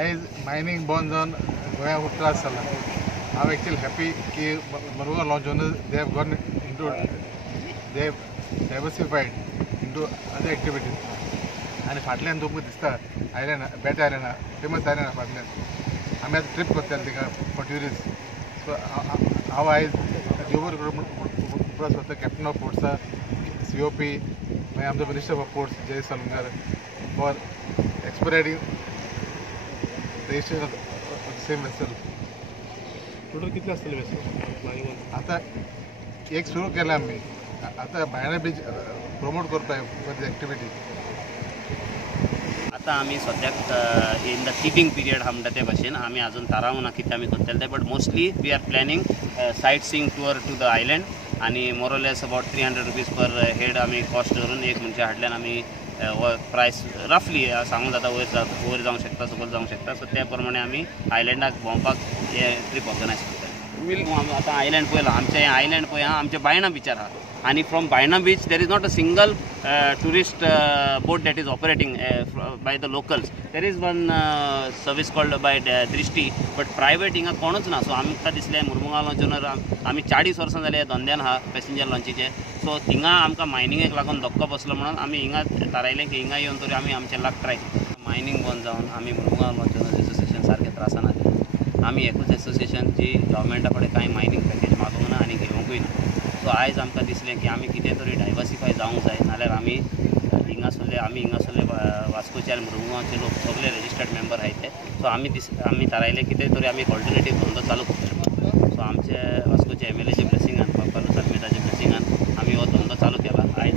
आयज मायनिंग बंद जावन गोंया खूब त्रास जाला. हांव एक्चुअली हॅपी की मुरगांव लॉन्च जावन they have gone into they have diversified into other activities. आनी फाटल्यान तुमकां दिसता आयलँड बेट आयलँड फेमस आयलँड फाटल्यान आमी आतां ट्रीप करताले थिंगा फॉर ट्युरिस्ट. सो हांव आयज जोबर प्लस होता कॅप्टन ऑफ पोर्ट्सा COP मागीर आमचो minister of ports Jay Salgar for expediting registration of same vessel. Total कितले आसतले वेसल आता एक सुरू केला आमी आता भायल्या बीच प्रमोट करपाक फॉर दी एक्टिविटी. आता आमी सद्याक इन द टिपिंग पिरियड म्हणटा ते भाशेन आमी अजून थारावंक ना कितें आमी करतले ते. But mostly we are planning sightseeing tour to the island आनी more less about 300 rupees per head आमी कॉस्ट धरून एक मनशा हाडल्यान आमी प्रायस रफली सांगूंक जाता वयर जावंक शकता सकयल जावंक शकता. सो त्या प्रमाणे आमी आयलँडाक भोंवपाक हे ट्रीप ऑर्गनायज करता. आमी आतां आयलँड पळयला आमचें हें आयलँड पळय आहा आमचे बायणा बीचार आहा आणि from Baina beach there is not a single tourist boat that is operating by the locals. There is one service called by दृष्टी बट प्रायवेट हिंगा कोणूच ना. सो आमकां दिसलें मुरमुगांव लॉन्चर आमी 40 वर्सां जाली धंद्यान आहा पॅसेंजर लॉन्चीचे. सो थिंगा आमकां मायनिंगेक लागून धक्को बसलो म्हणून आमी हिंगा थारायलें की हिंगा येवन तरी आमी आमचें लाक ट्राय करता. मायनींग बंद जावन आमी मुरमुगांव लॉन्चर्स एसोसिएशन सारकें त्रासान आसलें. आमी एकूच एसोसिएशन जी गव्हर्मेंटा कडेन कांय मायनींग पॅकेज मागूंक ना आनी घेवंकूय ना. सो आयज आमकां दिसलें की आमी कितें तरी डायवर्सिफाय जावंक जाय नाल्यार आमी हिंगासरले वास्कोचे आनी मुरमुगांवचे लोक सगळे रजिस्टर्ड मेंबर आहाय ते. सो आमी थारायलें कितें तरी आमी एक ऑल्टरनेटीव धंदो चालू करचो. सो आमचे वास्कोचे MLAचे ब्लेसिंगान बापालो सालमेदाचे ब्लेसिंगान आमी हो धंदो चालू केला.